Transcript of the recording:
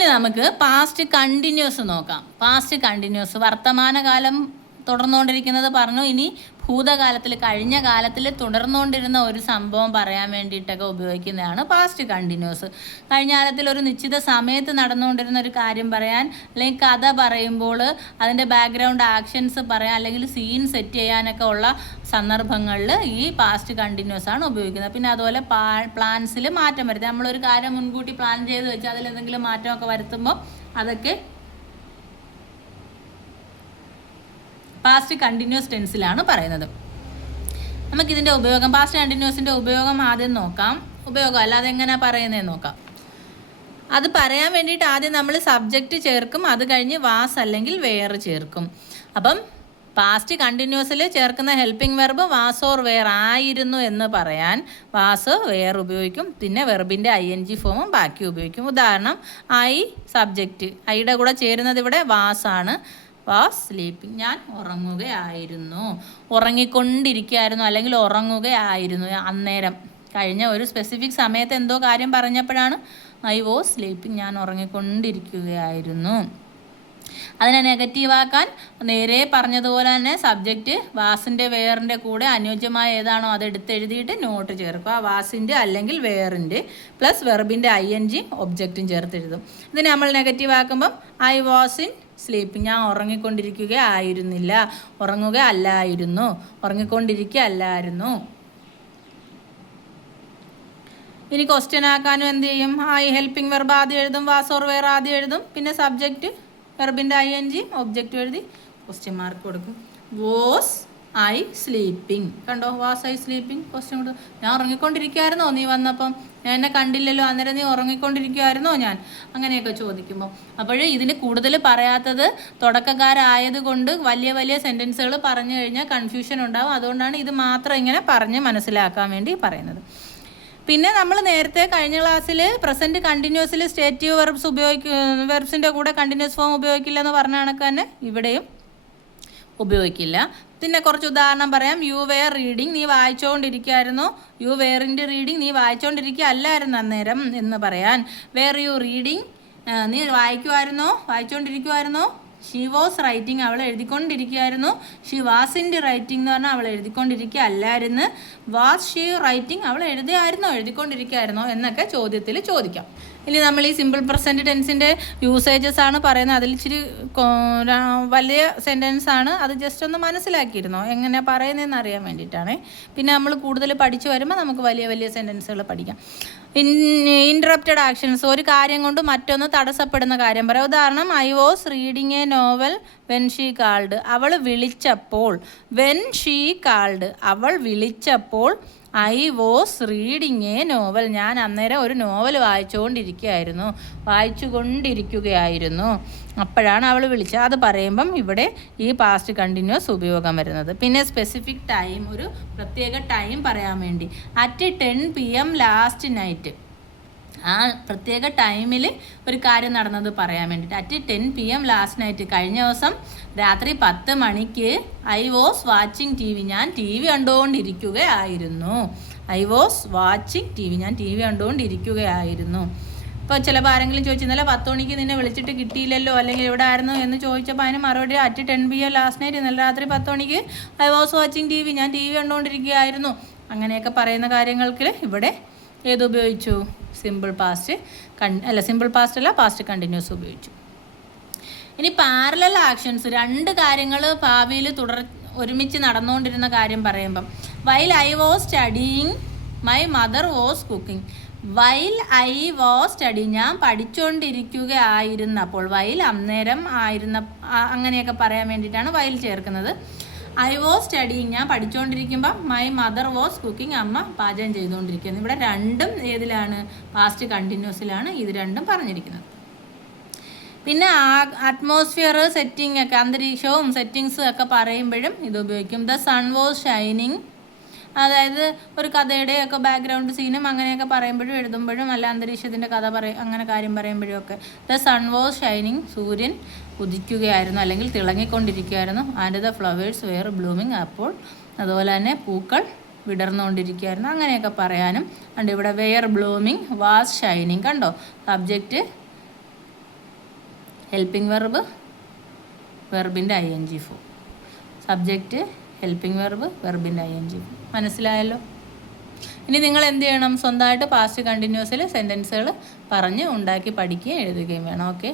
ഇനി നമുക്ക് past continuous നോക്കാം. പാസ്റ്റ് കണ്ടിന്യൂസ് വർത്തമാനകാലം തുടർന്നുകൊണ്ടിരിക്കുന്നത് പറഞ്ഞു. ഇനി ഭൂതകാലത്തിൽ, കഴിഞ്ഞ കാലത്തിൽ തുടർന്നുകൊണ്ടിരുന്ന ഒരു സംഭവം പറയാൻ വേണ്ടിയിട്ടൊക്കെ ഉപയോഗിക്കുന്നതാണ് പാസ്റ്റ് കണ്ടിന്യൂസ്. കഴിഞ്ഞ കാലത്തിൽ ഒരു നിശ്ചിത സമയത്ത് നടന്നുകൊണ്ടിരുന്ന ഒരു കാര്യം പറയാൻ, അല്ലെങ്കിൽ കഥ പറയുമ്പോൾ അതിൻ്റെ ബാക്ക്ഗ്രൗണ്ട് ആക്ഷൻസ് പറയാൻ, അല്ലെങ്കിൽ സീൻ സെറ്റ് ചെയ്യാനൊക്കെ ഉള്ള സന്ദർഭങ്ങളിൽ ഈ പാസ്റ്റ് കണ്ടിന്യൂസ് ആണ് ഉപയോഗിക്കുന്നത്. പിന്നെ അതുപോലെ പ്ലാൻസിൽ മാറ്റം വരുത്തുക. നമ്മളൊരു കാര്യം മുൻകൂട്ടി പ്ലാൻ ചെയ്ത് വെച്ച് അതിലെന്തെങ്കിലും മാറ്റമൊക്കെ വരുത്തുമ്പോൾ അതൊക്കെ പാസ്റ്റ് കണ്ടിന്യൂസ് ടെൻസിലാണ് പറയുന്നത്. നമുക്കിതിൻ്റെ ഉപയോഗം, പാസ്റ്റ് കണ്ടിന്യൂസിൻ്റെ ഉപയോഗം ആദ്യം നോക്കാം. ഉപയോഗം അല്ലാതെ എങ്ങനെയാണ് പറയുന്നതെന്ന് നോക്കാം. അത് പറയാൻ വേണ്ടിയിട്ട് ആദ്യം നമ്മൾ സബ്ജക്റ്റ് ചേർക്കും, അത് കഴിഞ്ഞ് വാസ് അല്ലെങ്കിൽ വെയർ ചേർക്കും. അപ്പം പാസ്റ്റ് കണ്ടിന്യൂസിൽ ചേർക്കുന്ന helping verb was or were, ആയിരുന്നു എന്ന് പറയാൻ വാസ് വെയർ ഉപയോഗിക്കും. പിന്നെ വെർബിൻ്റെ ING ഫോമും ബാക്കി ഉപയോഗിക്കും. ഉദാഹരണം, ഐ സബ്ജക്റ്റ്, ഐയുടെ കൂടെ ചേരുന്നത് ഇവിടെ വാസ് ആണ്. വാസ് സ്ലീപ്പിംഗ്, ഞാൻ ഉറങ്ങുകയായിരുന്നു, ഉറങ്ങിക്കൊണ്ടിരിക്കുകയായിരുന്നു അല്ലെങ്കിൽ ഉറങ്ങുകയായിരുന്നു. അന്നേരം കഴിഞ്ഞ ഒരു സ്പെസിഫിക് സമയത്ത് എന്തോ കാര്യം പറഞ്ഞപ്പോഴാണ് ഐ വാസ് സ്ലീപ്പിംഗ്, ഞാൻ ഉറങ്ങിക്കൊണ്ടിരിക്കുകയായിരുന്നു. അതിനെ നെഗറ്റീവാക്കാൻ നേരെ പറഞ്ഞതുപോലെ തന്നെ സബ്ജക്റ്റ് വാസിൻ്റെ വെയറിൻ്റെ കൂടെ അനുയോജ്യമായ ഏതാണോ അത് എടുത്തെഴുതിയിട്ട് നോട്ട് ചേർക്കുക. വാസിൻ്റെ അല്ലെങ്കിൽ വെയറിൻ്റെ പ്ലസ് വെർബിൻ്റെ ING ഒബ്ജക്റ്റും ചേർത്തെഴുതും. ഇതിനെ നമ്മൾ നെഗറ്റീവ് ആക്കുമ്പം ഐ വാസ് ഇൻ സ്ലീപ്പിംഗ്, ഞാൻ ഉറങ്ങിക്കൊണ്ടിരിക്കുകയായിരുന്നില്ല, ഉറങ്ങുക അല്ലായിരുന്നു, ഉറങ്ങിക്കൊണ്ടിരിക്കുകയല്ലായിരുന്നു. ഇനി ക്വസ്റ്റ്യൻ ആക്കാനും എന്ത് ചെയ്യും? ഐ ഹെൽപ്പിംഗ് വെർബ് ആദ്യം എഴുതും, വാസ് ഓർ വെയർ ആദ്യം എഴുതും, പിന്നെ സബ്ജക്റ്റ് വെർബിൻ്റെ ING ഒബ്ജക്റ്റ് എഴുതി ക്വസ്റ്റ്യൻ മാർക്ക് കൊടുക്കും. വാസ് ഐ സ്ലീപ്പിംഗ്, കണ്ടോ? വാസ് ഐ സ്ലീപ്പിംഗ് ക്വസ്റ്റ്യൻ കൊടുക്കും. ഞാൻ ഉറങ്ങിക്കൊണ്ടിരിക്കുകയായിരുന്നോ നീ വന്നപ്പം? ഞാൻ എന്നെ കണ്ടില്ലല്ലോ, അന്നേരം നീ ഉറങ്ങിക്കൊണ്ടിരിക്കുകയായിരുന്നോ ഞാൻ? അങ്ങനെയൊക്കെ ചോദിക്കുമ്പോൾ. അപ്പോൾ ഇതിന് കൂടുതൽ പറയാത്തത് തുടക്കക്കാരായതുകൊണ്ട് വലിയ വലിയ സെൻറ്റൻസുകൾ പറഞ്ഞു കഴിഞ്ഞാൽ കൺഫ്യൂഷൻ ഉണ്ടാവും. അതുകൊണ്ടാണ് ഇത് മാത്രം ഇങ്ങനെ പറഞ്ഞ് മനസ്സിലാക്കാൻ വേണ്ടി പറയുന്നത്. പിന്നെ നമ്മൾ നേരത്തെ കഴിഞ്ഞ ക്ലാസ്സിൽ പ്രസൻറ്റ് കണ്ടിന്യൂസിൽ സ്റ്റേറ്റീവ് വെർബ്സ് വെർബ്സിൻ്റെ കൂടെ കണ്ടിന്യൂസ് ഫോം ഉപയോഗിക്കില്ല എന്ന് പറഞ്ഞ കണക്ക് തന്നെ ഇവിടെയും ഉപയോഗിക്കില്ല. പിന്നെ കുറച്ച് ഉദാഹരണം പറയാം. യു വെയർ റീഡിങ്, നീ വായിച്ചുകൊണ്ടിരിക്കുകയായിരുന്നു. യു വെയറിൻ്റെ റീഡിങ്, നീ വായിച്ചുകൊണ്ടിരിക്കുക അല്ലായിരുന്നു അന്നേരം എന്ന് പറയാൻ. വെയർ യു റീഡിങ്, നീ വായിച്ചുകൊണ്ടിരിക്കുമായിരുന്നോ? ഷീ വാസ് റൈറ്റിംഗ്, അവൾ എഴുതിക്കൊണ്ടിരിക്കുകയായിരുന്നു. ഷീ വാസിൻ്റെ റൈറ്റിംഗ് എന്ന് പറഞ്ഞാൽ അവൾ എഴുതിക്കൊണ്ടിരിക്കുക അല്ലായിരുന്നു. വാസ് ഷീ റൈറ്റിംഗ്, അവൾ എഴുതിക്കൊണ്ടിരിക്കുകയായിരുന്നോ എന്നൊക്കെ ചോദ്യത്തിൽ ചോദിക്കാം. ഇനി നമ്മൾ ഈ സിമ്പിൾ പ്രസൻറ്റ് ടെൻസിൻ്റെ യൂസേജസ് ആണ് പറയുന്നത്. അതിൽ ഇച്ചിരി വലിയ സെൻറ്റൻസ് ആണ്, അത് ജസ്റ്റ് ഒന്ന് മനസ്സിലാക്കിയിരുന്നോ എങ്ങനെ പറയുന്നതെന്ന് അറിയാൻ വേണ്ടിയിട്ടാണ്. പിന്നെ നമ്മൾ കൂടുതൽ പഠിച്ചു വരുമ്പോൾ നമുക്ക് വലിയ വലിയ സെൻറ്റൻസുകൾ പഠിക്കാം. ഇൻറ്ററപ്റ്റഡ് ആക്ഷൻസ്, ഒരു കാര്യം കൊണ്ട് മറ്റൊന്ന് തടസ്സപ്പെടുന്ന കാര്യം പറയാം. ഉദാഹരണം, I was reading A novel when she called, അവൾ വിളിച്ചപ്പോൾ. വെൻ ഷീ കാൾഡ്, അവൾ വിളിച്ചപ്പോൾ. I was reading A novel, ഞാൻ അന്നേരം ഒരു നോവൽ വായിച്ചുകൊണ്ടിരിക്കുകയായിരുന്നു. അപ്പോഴാണ് അവൾ വിളിച്ചത്. അത് പറയുമ്പം ഇവിടെ ഈ പാസ്റ്റ് കണ്ടിന്യൂസ് ഉപയോഗം വരുന്നത്. പിന്നെ സ്പെസിഫിക് ടൈം, ഒരു പ്രത്യേക ടൈം പറയാൻ വേണ്ടി. അറ്റ് 10 PM ലാസ്റ്റ് നൈറ്റ്, ആ പ്രത്യേക ടൈമിൽ ഒരു കാര്യം നടന്നത് പറയാൻ വേണ്ടിയിട്ട്. അറ്റ് 10 PM ലാസ്റ്റ് നൈറ്റ്, കഴിഞ്ഞ ദിവസം രാത്രി 10 മണിക്ക് ഐ വാസ് വാച്ചിങ് TV, ഞാൻ TV കണ്ടുകൊണ്ടിരിക്കുകയായിരുന്നു. ഐ വാസ് വാച്ചിങ് TV, ഞാൻ TV കണ്ടുകൊണ്ടിരിക്കുകയായിരുന്നു. ഇപ്പോൾ ചിലപ്പോൾ ആരെങ്കിലും ചോദിച്ചിരുന്നല്ലോ 10 മണിക്ക് നിന്നെ വിളിച്ചിട്ട് കിട്ടിയില്ലല്ലോ, അല്ലെങ്കിൽ എവിടെ ആയിരുന്നു എന്ന് ചോദിച്ചപ്പോൾ അതിന് മറുപടി അറ്റ് 10 PM ലാസ്റ്റ് നൈറ്റ്, ഇന്നലെ രാത്രി 10 മണിക്ക് ഐ വാസ് വാച്ചിങ് TV, ഞാൻ TV കണ്ടുകൊണ്ടിരിക്കുകയായിരുന്നു. അങ്ങനെയൊക്കെ പറയുന്ന കാര്യങ്ങൾക്ക് ഇവിടെ ഏതുപയോഗിച്ചു? സിമ്പിൾ പാസ്റ്റ് പാസ്റ്റ് കണ്ടിന്യൂസ് ഉപയോഗിച്ചു. ഇനി പാരലൽ ആക്ഷൻസ്, രണ്ട് കാര്യങ്ങൾ ഭാവിയിൽ ഒരുമിച്ച് നടന്നുകൊണ്ടിരുന്ന കാര്യം പറയുമ്പം, while I was studying my mother was cooking. While I was studying, ഞാൻ പഠിച്ചുകൊണ്ടിരിക്കുകയായിരുന്നപ്പോൾ. വൈൽ അന്നേരം ആയിരുന്ന, അങ്ങനെയൊക്കെ പറയാൻ വേണ്ടിയിട്ടാണ് വൈൽ ചേർക്കുന്നത്. ഐ വാസ് സ്റ്റഡിയിങ്, ഞാൻ പഠിച്ചുകൊണ്ടിരിക്കുമ്പം. മൈ മദർ വാസ് കുക്കിംഗ്, അമ്മ പാചകം ചെയ്തുകൊണ്ടിരിക്കുന്നത്. ഇവിടെ രണ്ടും ഏതിലാണ്? പാസ്റ്റ് കണ്ടിന്യൂസിലാണ് ഇത് രണ്ടും പറഞ്ഞിരിക്കുന്നത്. പിന്നെ അറ്റ്മോസ്ഫിയർ സെറ്റിംഗ് ഒക്കെ, അന്തരീക്ഷവും സെറ്റിങ്സും ഒക്കെ പറയുമ്പോഴും ഇത് ഉപയോഗിക്കും. ദ സൺ വാസ് ഷൈനിങ്, അതായത് ഒരു കഥയുടെയൊക്കെ ബാക്ക്ഗ്രൗണ്ട് സീനും അങ്ങനെയൊക്കെ പറയുമ്പോഴും എഴുതുമ്പോഴും, അല്ല അന്തരീക്ഷത്തിൻ്റെ കഥ അങ്ങനെ കാര്യം പറയുമ്പോഴും ഒക്കെ. ദ സൺ വാസ് ഷൈനിങ്, സൂര്യൻ ഉദിക്കുകയായിരുന്നു അല്ലെങ്കിൽ തിളങ്ങിക്കൊണ്ടിരിക്കുകയായിരുന്നു. And the flowers were blooming, അപ്പോൾ അതുപോലെ തന്നെ പൂക്കൾ വിടർന്നുകൊണ്ടിരിക്കുകയായിരുന്നു. അങ്ങനെയൊക്കെ പറയാനും. കണ്ടോ ഇവിടെ വെയർ ബ്ലൂമിങ് വാസ് ഷൈനിങ്, കണ്ടോ സബ്ജക്റ്റ് ഹെൽപ്പിംഗ് വെർബ് വെർബിൻ്റെ ING form, subject helping verb വെർബിൻ്റെ ING ഫോം. മനസ്സിലായല്ലോ? ഇനി നിങ്ങൾ എന്ത് ചെയ്യണം? സ്വന്തമായിട്ട് പാസ്റ്റ് കണ്ടിന്യൂസിൽ സെൻറ്റൻസുകൾ പറഞ്ഞ് ഉണ്ടാക്കി പഠിക്കുകയും എഴുതുകയും വേണം. ഓക്കെ.